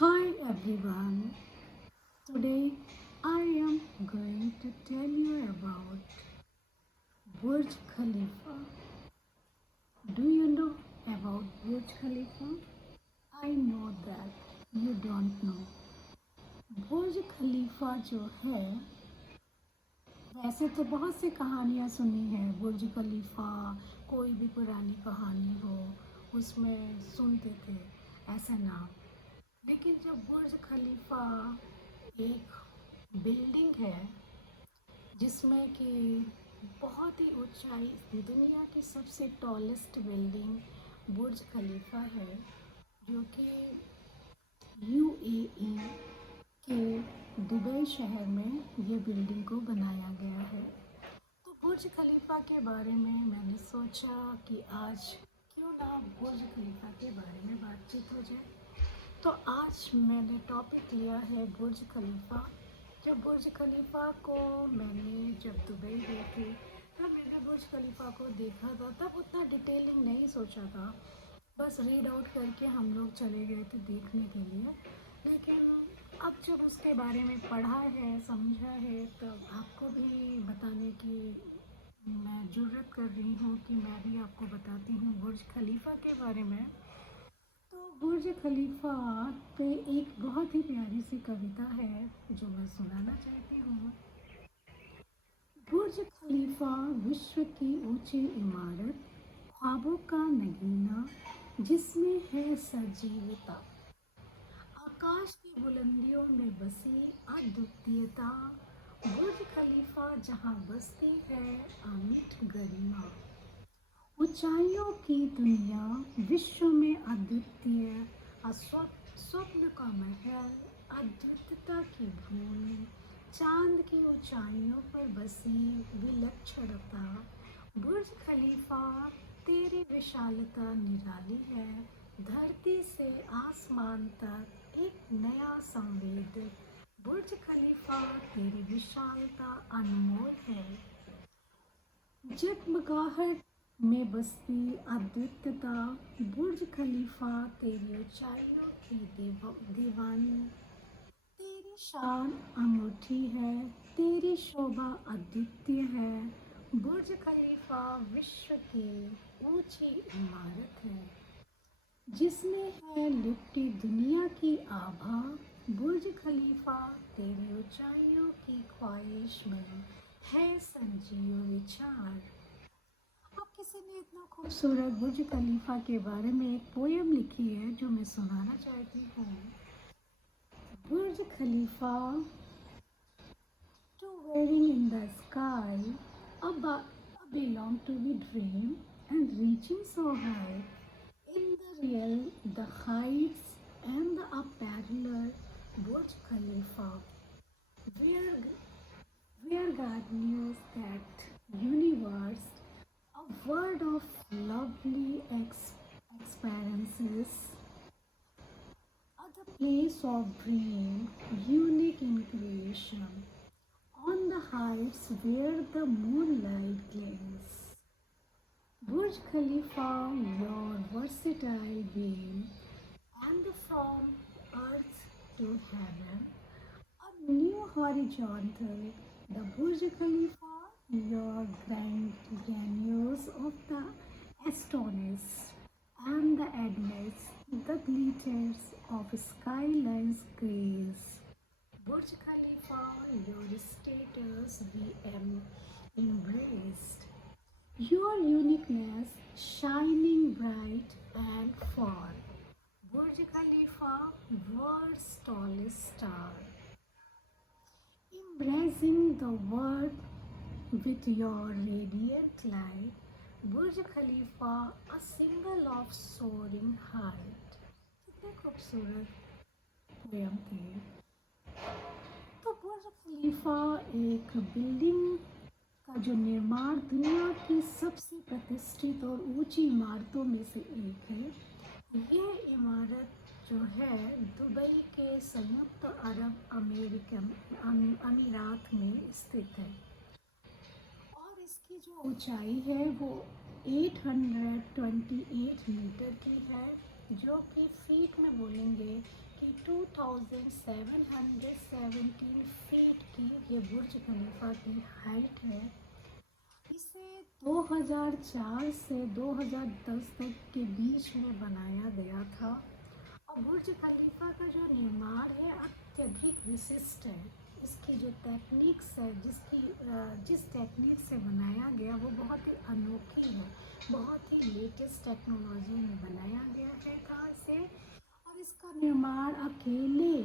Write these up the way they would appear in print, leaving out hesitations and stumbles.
Hi everyone. Today I am going to tell you about Burj Khalifa. Do you know about Burj Khalifa? I know that you don't know. बुर्ज खलीफा जो है, वैसे तो बहुत सी कहानियाँ सुनी है बुर्ज खलीफा। कोई भी पुरानी कहानी हो उसमें सुनते थे ऐसा नाम। लेकिन जब बुर्ज खलीफा एक बिल्डिंग है जिसमें कि बहुत ही ऊंचाई, दुनिया की सबसे टॉलेस्ट बिल्डिंग बुर्ज खलीफा है, जो कि यूएई के दुबई शहर में ये बिल्डिंग को बनाया गया है। तो बुर्ज खलीफा के बारे में मैंने सोचा कि आज क्यों ना बुर्ज खलीफा के बारे में बातचीत हो जाए। तो आज मैंने टॉपिक लिया है बुर्ज खलीफा। जब बुर्ज खलीफा को मैंने जब दुबई गई थी तब मैंने बुर्ज खलीफा को देखा था। तब उतना डिटेलिंग नहीं सोचा था, बस रीड आउट करके हम लोग चले गए थे देखने के लिए। लेकिन अब जब उसके बारे में पढ़ा है, समझा है, तब आपको भी बताने की मैं जुर्रत कर रही हूँ कि मैं भी आपको बताती हूँ बुर्ज खलीफा के बारे में। तो बुर्ज खलीफा पे एक बहुत ही प्यारी सी कविता है जो मैं सुनाना चाहती हूँ। बुर्ज खलीफा विश्व की ऊंची इमारत, ख्वाबों का नगीना जिसमें है सजीवता, आकाश की बुलंदियों में बसी अद्वितीयता। बुर्ज खलीफा जहाँ बसती है अमिट गरिमा, ऊंचाइयों की दुनिया विश्व में अद्वितीय, स्वप्न का महल, अद्वितीयता की भूमि, चांद की ऊंचाइयों पर बसी विलक्षणता। बुर्ज खलीफा तेरी विशालता निराली है, धरती से आसमान तक एक नया संवेद। बुर्ज खलीफा तेरी विशालता अनमोल है, जगमगाहट में बसती अद्वितीयता। बुर्ज खलीफा तेरी ऊंचाइयों की दीवानी, तेरी शान अनूठी है, तेरी शोभा अद्वितीय है। बुर्ज खलीफा विश्व की ऊंची इमारत है जिसमें है लिपटी दुनिया की आभा। बुर्ज खलीफा तेरी ऊंचाइयों की ख्वाहिश में है संजीव विचार। अब किसी ने इतना खूबसूरत बुर्ज खलीफा के बारे में एक पोयम लिखी है जो मैं सुनाना चाहती हूँ। बुर्ज खलीफा towering in the sky, belong to be dream and reaching so high. In the real, the heights and the unparalleled Burj Khalifa, where God knew that universe, a world of lovely experiences, a place of dream, unique in creation, on the heights where the moonlight gleams. Burj Khalifa, your versatile beam, and from earth to heaven, a new horizontal, the Burj Khalifa, your grandeurs of the astonish and the admits, the glitters of skylines grace. Burj Khalifa, your status we embraced, your uniqueness shining bright and far. Burj Khalifa, world's tallest star, embracing the world with your radiant light. Burj Khalifa, a symbol of soaring height. कितने खूबसूरत poem थे। तो बुर्ज खलीफा एक building का जो निर्माण दुनिया की सबसे प्रतिष्ठित और ऊंची इमारतों में से एक है। यह इमारत जो है दुबई के संयुक्त अरब अमीरात में स्थित है और इसकी जो ऊंचाई है वो 828 मीटर की है, जो कि फीट में बोलेंगे कि 2717 फीट की ये बुर्ज खलीफा की हाइट है। इसे 2004 से 2010 तक के बीच में बनाया गया था। और बुर्ज खलीफा का जो निर्माण है अत्यधिक विशिष्ट है। इसकी जो टेक्निक्स है, जिस टेक्निक से बनाया गया वो बहुत ही अनोखी है। बहुत ही लेटेस्ट टेक्नोलॉजी में बनाया गया है था इसे। और इसका निर्माण अकेले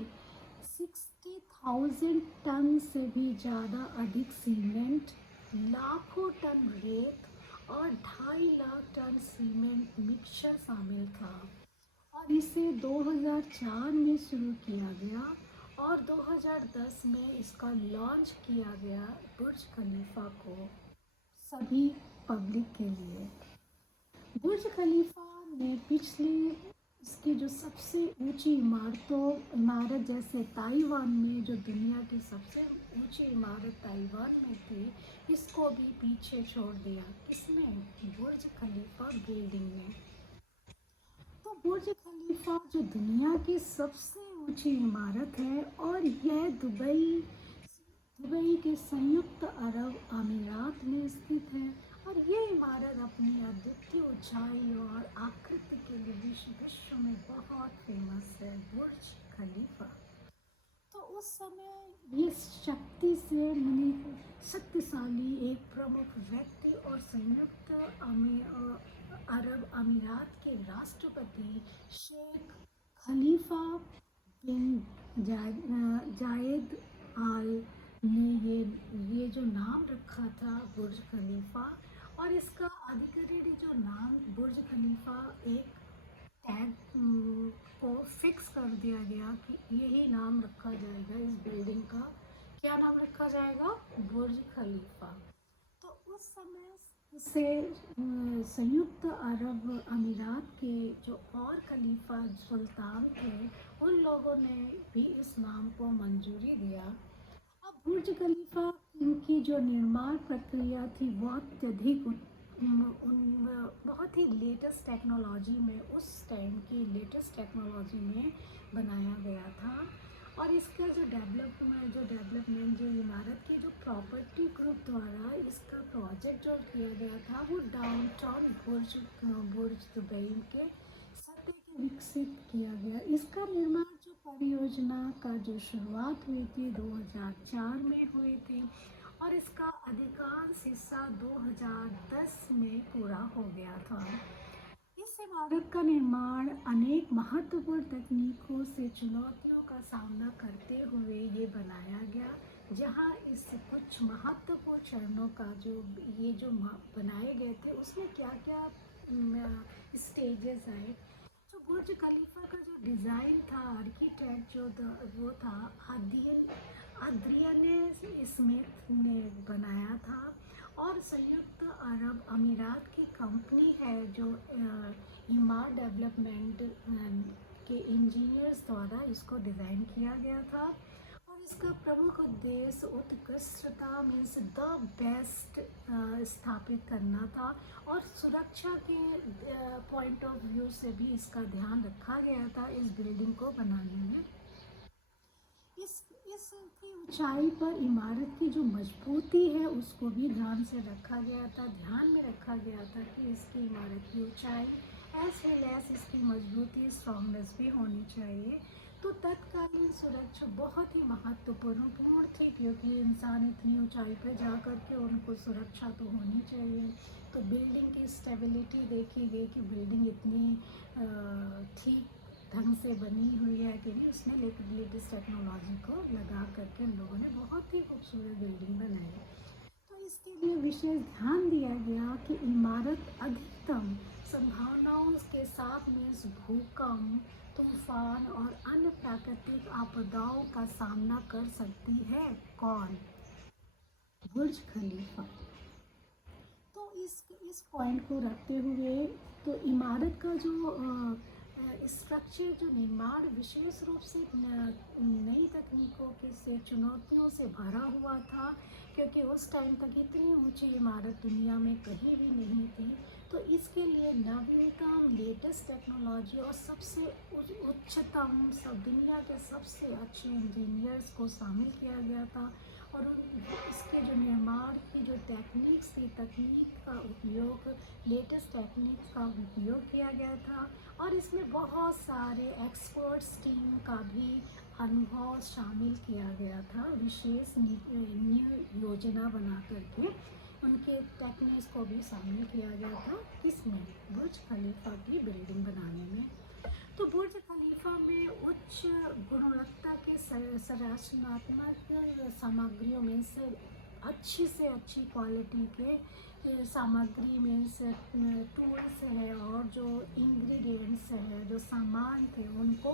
60,000 टन से भी ज़्यादा अधिक सीमेंट, लाखों टन रेत और 2.5 लाख टन सीमेंट मिक्सचर शामिल था। और इसे 2004 में शुरू किया गया और 2010 में इसका लॉन्च किया गया बुर्ज खलीफा को सभी पब्लिक के लिए। बुर्ज खलीफा में पिछले इसकी जो सबसे ऊंची इमारत जैसे ताइवान में जो दुनिया की सबसे ऊंची इमारत ताइवान में थी, इसको भी पीछे छोड़ दिया। किसने? बुर्ज खलीफा बिल्डिंग ने। तो बुर्ज खलीफा जो दुनिया की सबसे ऊंची इमारत है और यह दुबई के संयुक्त अरब अमीरात में स्थित है। और ये इमारत अपनी अद्वितीय ऊंचाई और आकृति के लिए विश्व में बहुत फेमस है। बुर्ज खलीफा तो उस समय ये शक्तिशाली एक प्रमुख व्यक्ति और संयुक्त अरब अमीरात के राष्ट्रपति शेख खलीफा बिन जायद आल ने ये जो नाम रखा था बुर्ज खलीफा। और इसका आधिकारिक जो नाम बुर्ज खलीफा एक टैग को फिक्स कर दिया गया कि यही नाम रखा जाएगा इस बिल्डिंग का। क्या नाम रखा जाएगा? बुर्ज खलीफा। तो उस समय इसे संयुक्त अरब अमीरात के जो और खलीफा सुल्तान थे, उन लोगों ने भी इस नाम को मंजूरी दिया। अब बुर्ज खलीफा की जो निर्माण प्रक्रिया थी वो अत्यधिक बहुत ही लेटेस्ट टेक्नोलॉजी में, उस टाइम की लेटेस्ट टेक्नोलॉजी में बनाया गया था। और इसका जो डेवलपमेंट जो इमारत के जो प्रॉपर्टी ग्रुप द्वारा इसका प्रोजेक्ट जो किया गया था वो डाउनटाउन बुर्ज दुबई के सतह के विकसित किया गया। इसका निर्माण जो परियोजना का जो शुरुआत हुई थी 2004 में हुई थी और इसका अधिकांश हिस्सा 2010 में पूरा हो गया था। इस इमारत का निर्माण अनेक महत्वपूर्ण तकनीकों से चुनौतियों का सामना करते हुए ये बनाया गया, जहां इस कुछ महत्वपूर्ण चरणों का जो बनाए गए थे उसमें क्या क्या स्टेजेस आए। जो बुर्ज खलीफा का जो डिज़ाइन था, आर्किटेक्ट वो था अद्रियन स्मिथ ने बनाया था। और संयुक्त अरब अमीरात की कंपनी है जो इमारत डेवलपमेंट के इंजीनियर्स द्वारा इसको डिज़ाइन किया गया था। और इसका प्रमुख उद्देश्य उत्कृष्टता मीन्स द बेस्ट स्थापित करना था। और सुरक्षा के पॉइंट ऑफ व्यू से भी इसका ध्यान रखा गया था इस बिल्डिंग को बनाने में। इसकी ऊंचाई पर इमारत की जो मजबूती है उसको भी ध्यान में रखा गया था कि इसकी इमारत की ऊंचाई एज वेल एज इसकी मजबूती स्ट्रॉन्गनेस भी होनी चाहिए। तो तत्कालीन सुरक्षा बहुत ही महत्वपूर्ण थी, क्योंकि इंसान इतनी ऊंचाई पर जा कर के उनको सुरक्षा तो होनी चाहिए। तो बिल्डिंग की स्टेबिलिटी देखी गई कि बिल्डिंग इतनी ठीक ढंग से बनी हुई है कि नहीं, उसमें लेटेस्ट टेक्नोलॉजी को लगा करके उन लोगों ने बहुत ही खूबसूरत बिल्डिंग बनाई। तो इसके लिए विशेष ध्यान दिया गया कि इमारत अधिकतम संभावनाओं के साथ में भूकंप, तूफान और अन्य प्राकृतिक आपदाओं का सामना कर सकती है। कौन? बुर्ज खलीफा। तो इस पॉइंट को रखते हुए तो इमारत का जो स्ट्रक्चर जो निर्माण विशेष रूप से नई तकनीकों के से चुनौतियों से भरा हुआ था, क्योंकि उस टाइम तक इतनी ऊंची इमारत दुनिया में कहीं भी नहीं थी। तो इसके लिए नवीनतम लेटेस्ट टेक्नोलॉजी और सबसे उच्चतम सब दुनिया के सबसे अच्छे इंजीनियर्स को शामिल किया गया था। और इसके जो निर्माण की जो टेक्निक्स थी, तकनीक का उपयोग, लेटेस्ट टेक्निक का उपयोग किया गया था। और इसमें बहुत सारे एक्सपर्ट्स टीम का भी अनुभव शामिल किया गया था, विशेष योजना बना करके उनके टेक्निक्स को भी शामिल किया गया था। किसमें? बुर्ज खलीफा की बिल्डिंग बनाने में। तो बुर्ज खलीफा में उच्च गुणवत्ता के संरचनात्मक सामग्रियों में से अच्छी क्वालिटी के सामग्री में से टूल्स है और जो इंग्रेडिएंट्स है, जो सामान थे, उनको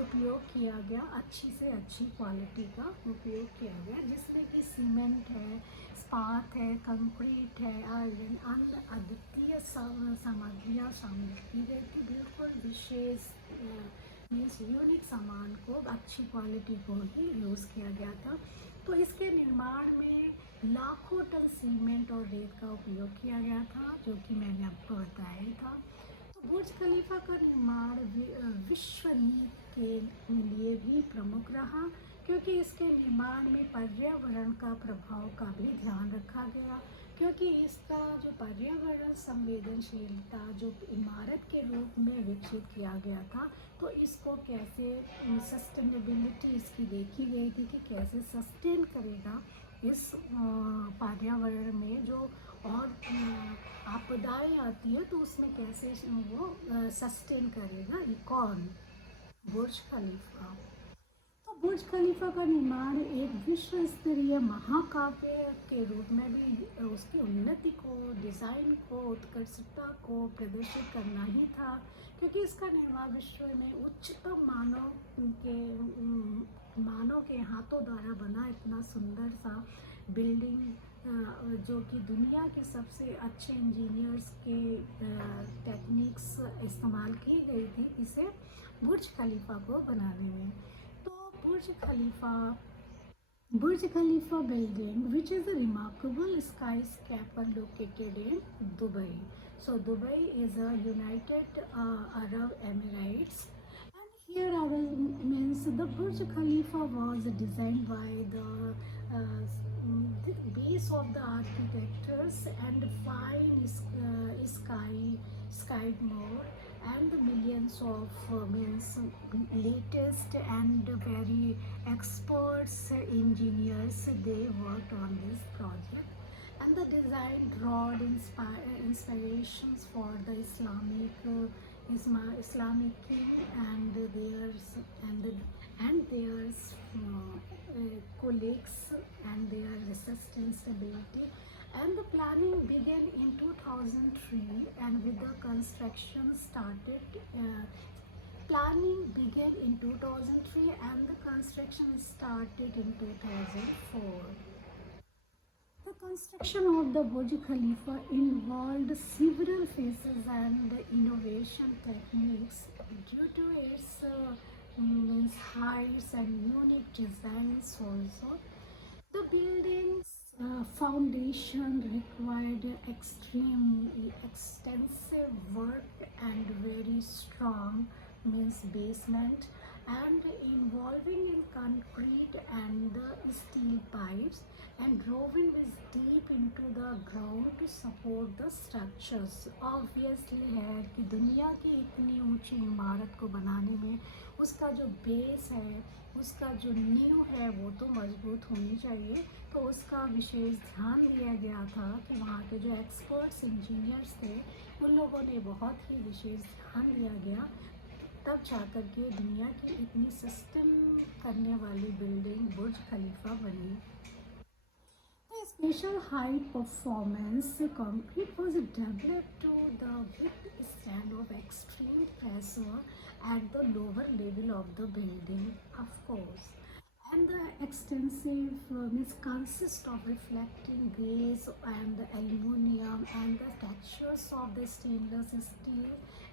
उपयोग किया गया, अच्छी से अच्छी क्वालिटी का उपयोग किया गया, जिसमें कि सीमेंट है, इस्पात है, कंक्रीट है, आयरन, अन्य अद्वितीय सामग्रियाँ शामिल की गई थी। बिल्कुल विशेष मीन्स यूनिक सामान को, अच्छी क्वालिटी को ही यूज़ किया गया था। तो इसके निर्माण में लाखों टन सीमेंट और रेत का उपयोग किया गया था, जो कि मैंने आपको बताया ही था। तो बुर्ज खलीफा का निर्माण विश्व नीति के लिए भी प्रमुख रहा, क्योंकि इसके निर्माण में पर्यावरण का प्रभाव का भी ध्यान रखा गया, क्योंकि इसका जो पर्यावरण संवेदनशीलता जो इमारत के रूप में विकसित किया गया था, तो इसको कैसे सस्टेनेबिलिटी इसकी देखी गई थी कि कैसे सस्टेन करेगा इस पर्यावरण में जो और आपदाएं आती है, तो उसमें कैसे वो सस्टेन करेगा। कौन? बुर्ज खलीफा। तो बुर्ज खलीफा का निर्माण एक विश्व स्तरीय महाकाव्य के रूप में भी उसकी उन्नति को, डिज़ाइन को, उत्कृष्टता को प्रदर्शित करना ही था, क्योंकि इसका निर्माण विश्व में उच्चतम मानव के हाथों द्वारा बना इतना सुंदर सा बिल्डिंग, जो कि दुनिया के सबसे अच्छे इंजीनियर्स के टेक्निक्स इस्तेमाल की गई थी इसे बुर्ज खलीफा को बनाने में। तो Burj Khalifa building, which is a remarkable skyscraper located in Dubai. So Dubai is a United Arab Emirates, and here our means the Burj Khalifa was designed by the base of the architectures and fine sky more, and the millions of means latest and very experts engineers, they worked on this project. And the design drawed inspirations for the Islamic king and their colleagues and their resistance ability. And the planning began in 2003, and with the construction started. Planning began in 2003 and the construction started in 2004. The construction of the Burj Khalifa involved several phases and innovation techniques due to its heights and unique designs also. The building's foundation required extensive work and very strong means basement, and involving in concrete and the steel pipes, and driven is deep into the ground to support the structures. Obviously है कि दुनिया की इतनी ऊंची इमारत को बनाने में उसका जो बेस है, उसका जो नींव है, वो तो मजबूत होनी चाहिए। तो उसका विशेष ध्यान दिया गया था कि वहाँ के जो एक्सपर्ट्स इंजीनियर्स थे, उन लोगों ने बहुत ही विशेष ध्यान दिया गया, तब जाकर के दुनिया की इतनी सस्टेन करने वाली बिल्डिंग बुर्ज खलीफा बनी। The special high performance concrete was developed to the withstand of extreme pressure at the lower level of the building, of course. and the extensive means consist of reflecting glaze and the aluminium and the textures of the stainless steel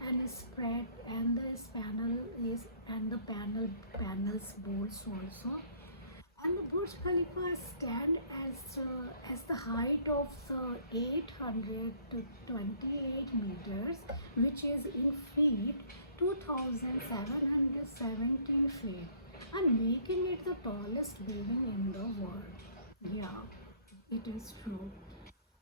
and spread and the panel is and the panels bolts also. And the Burj Khalifa stand as the height of 828 meters, which is in feet 2,717 feet, and making it the tallest building in the world. Yeah, it is true.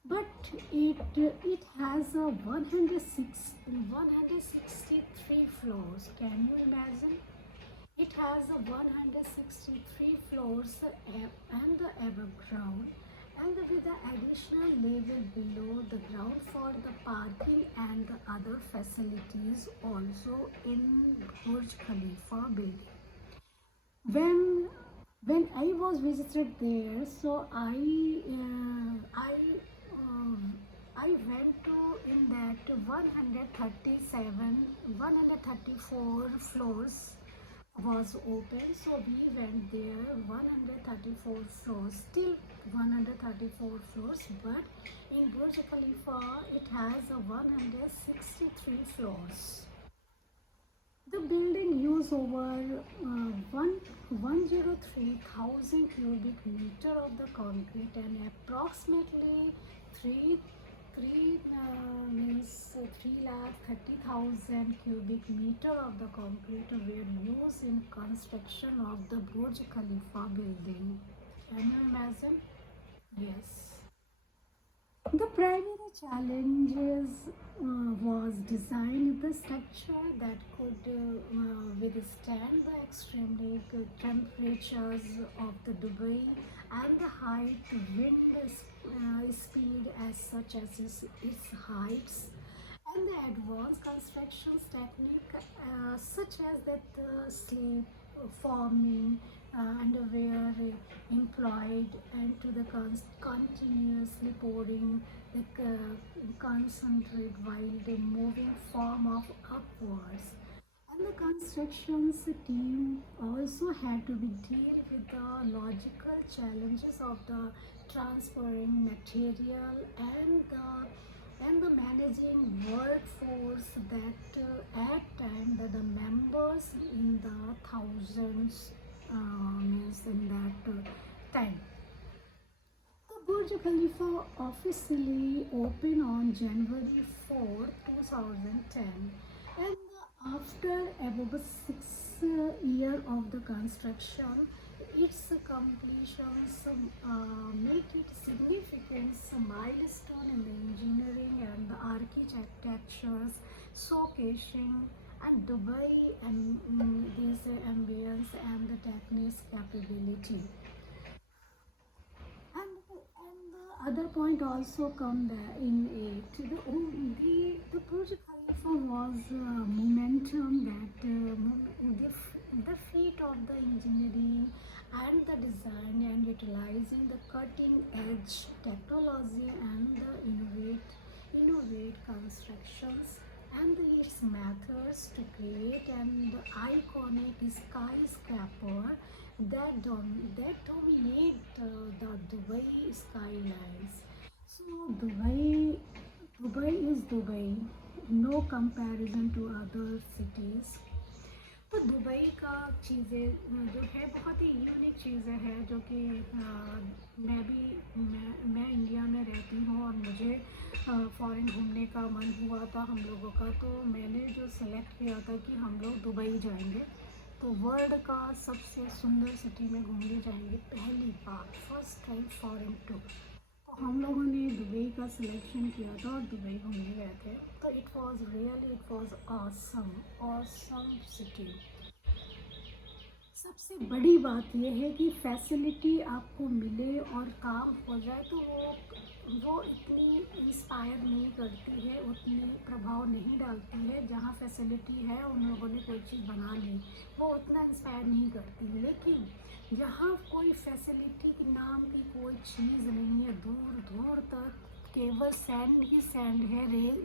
But it has a 163 floors. Can you imagine? It has a 163 floors and the above ground, and with the additional level below the ground for the parking and the other facilities also in Burj Khalifa building. When when I was visited there, so I went to in that 137 134 floors was open, so we went there 134 floors, still 134 floors, but in Burj Khalifa it has a 163 floors. The building used over 103,000 cubic meter of the concrete, and approximately 3 3 means 3,30,000 cubic meter of the concrete were used in construction of the Burj Khalifa building. Can you imagine? Yes. The primary challenges was design the structure that could withstand the extremely good temperatures of the Dubai and the high wind speed as such as its heights, and the advanced construction technique such as that slip forming underwear employed and to the continuously pouring the concentrate while the moving form of upwards. And the constructions team also had to be deal with the logical challenges of the transferring material and the managing workforce that at time that the members in the thousands means in that time. The Burj Khalifa officially opened on January 4, 2010, and after about 6 years of the construction, its completions make it significant milestone in the engineering and the architectures, showcasing and Dubai and this ambience and the techniques capability. And the other point also come there in it. The Burj Khalifa was momentum that the feat of the engineering and the design and utilizing the cutting edge technology and the innovate constructions and its methods to create an iconic skyscraper that dominate the Dubai skylines. So Dubai is Dubai, no comparison to other cities. तो Dubai का चीज़ें जो है बहुत ही unique चीज़ें हैं जो कि मैं इंडिया में रहती हूँ और मुझे फ़ॉरेन घूमने का मन हुआ था हम लोगों का, तो मैंने जो सेलेक्ट किया था कि हम लोग दुबई जाएंगे, तो वर्ल्ड का सबसे सुंदर सिटी में घूमने जाएंगे पहली बार, फर्स्ट टाइम फॉरेन टूर। तो हम लोगों ने दुबई का सिलेक्शन किया था और दुबई घूमने गए थे। तो it was awesome awesome city. सबसे बड़ी बात यह है कि फैसिलिटी आपको मिले और काम हो जाए तो वो इतनी इंस्पायर नहीं करती है, उतनी प्रभाव नहीं डालती है। जहाँ फैसिलिटी है उन लोगों ने कोई चीज़ बना ली, वो उतना इंस्पायर नहीं करती। लेकिन जहाँ कोई फैसिलिटी के नाम की कोई चीज़ नहीं है, दूर दूर तक केवल सैंड ही सैंड है,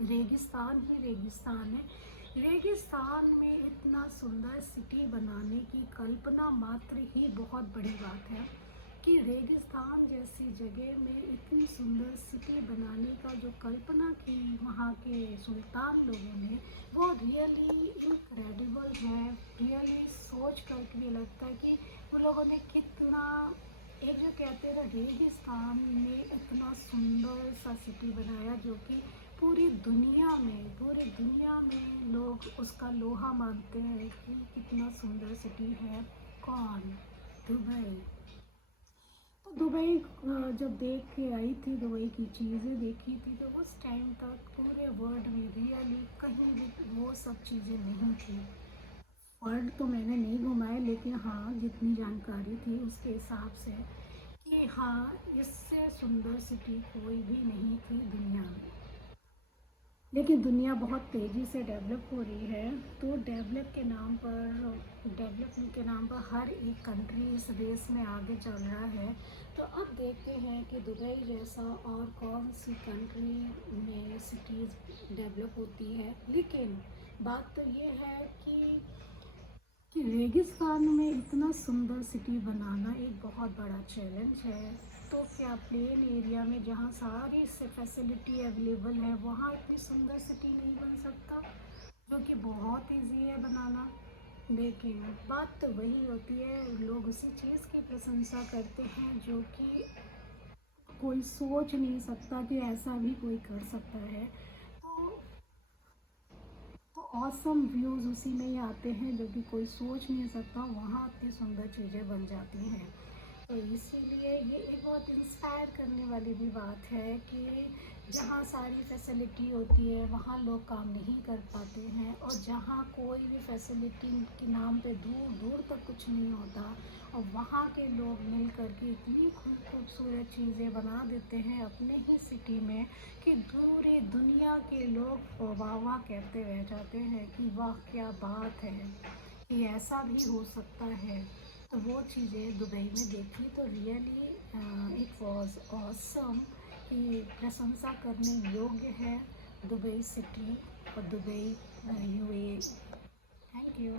रेगिस्तान ही रेगिस्तान है, रेगिस्तान में इतना सुंदर सिटी बनाने की कल्पना मात्र ही बहुत बड़ी बात है कि रेगिस्तान जैसी जगह में इतनी सुंदर सिटी बनाने का जो कल्पना की वहाँ के सुल्तान लोगों ने, वो रियली इनक्रेडिबल है। रियली सोच करके ये लगता है कि वो लोगों ने कितना, एक जो कहते हैं ना, रेगिस्तान में इतना सुंदर सा सिटी बनाया जो कि पूरी दुनिया में लोग उसका लोहा मानते हैं कि कितना सुंदर सिटी है। कौन? दुबई। तो दुबई जब देख के आई थी, दुबई की चीज़ें देखी थी, तो उस टाइम तक पूरे वर्ल्ड में रियली कहीं भी वो सब चीज़ें नहीं थी। वर्ल्ड तो मैंने नहीं घुमाया, लेकिन हाँ जितनी जानकारी थी उसके हिसाब से कि हाँ इससे सुंदर सिटी कोई भी नहीं थी दुनिया में। लेकिन दुनिया बहुत तेज़ी से डेवलप हो रही है, तो डेवलपमेंट के नाम पर हर एक कंट्री इस रेस में आगे चल रहा है। तो अब देखते हैं कि दुबई जैसा और कौन सी कंट्री में सिटीज़ डेवलप होती है। लेकिन बात तो ये है कि रेगिस्तान में इतना सुंदर सिटी बनाना एक बहुत बड़ा चैलेंज है। तो क्या प्लेन एरिया में जहाँ सारी से फैसिलिटी अवेलेबल है वहाँ इतनी सुंदर सिटी नहीं बन सकता, जो कि बहुत इजी है बनाना। लेकिन बात तो वही होती है, लोग उसी चीज़ की प्रशंसा करते हैं जो कि कोई सोच नहीं सकता कि ऐसा भी कोई कर सकता है। तो ऑसम व्यूज़ उसी में ही आते हैं जो कि कोई सोच नहीं सकता, वहाँ इतनी सुंदर चीज़ें बन जाती हैं। तो इसीलिए ये एक बहुत इंस्पायर करने वाली भी बात है कि जहाँ सारी फैसिलिटी होती है वहाँ लोग काम नहीं कर पाते हैं, और जहाँ कोई भी फैसिलिटी के नाम पे दूर दूर तक कुछ नहीं होता, और वहाँ के लोग मिल कर के इतनी खूबसूरत चीज़ें बना देते हैं अपने ही सिटी में कि पूरी दुनिया के लोग वाह वाह कहते रह जाते हैं कि वाह क्या बात है, कि ऐसा भी हो सकता है। तो वो चीज़ें दुबई में देखी तो रियली इट वाज ऑसम, कि प्रशंसा करने योग्य है दुबई सिटी और दुबई यूएई। Thank you.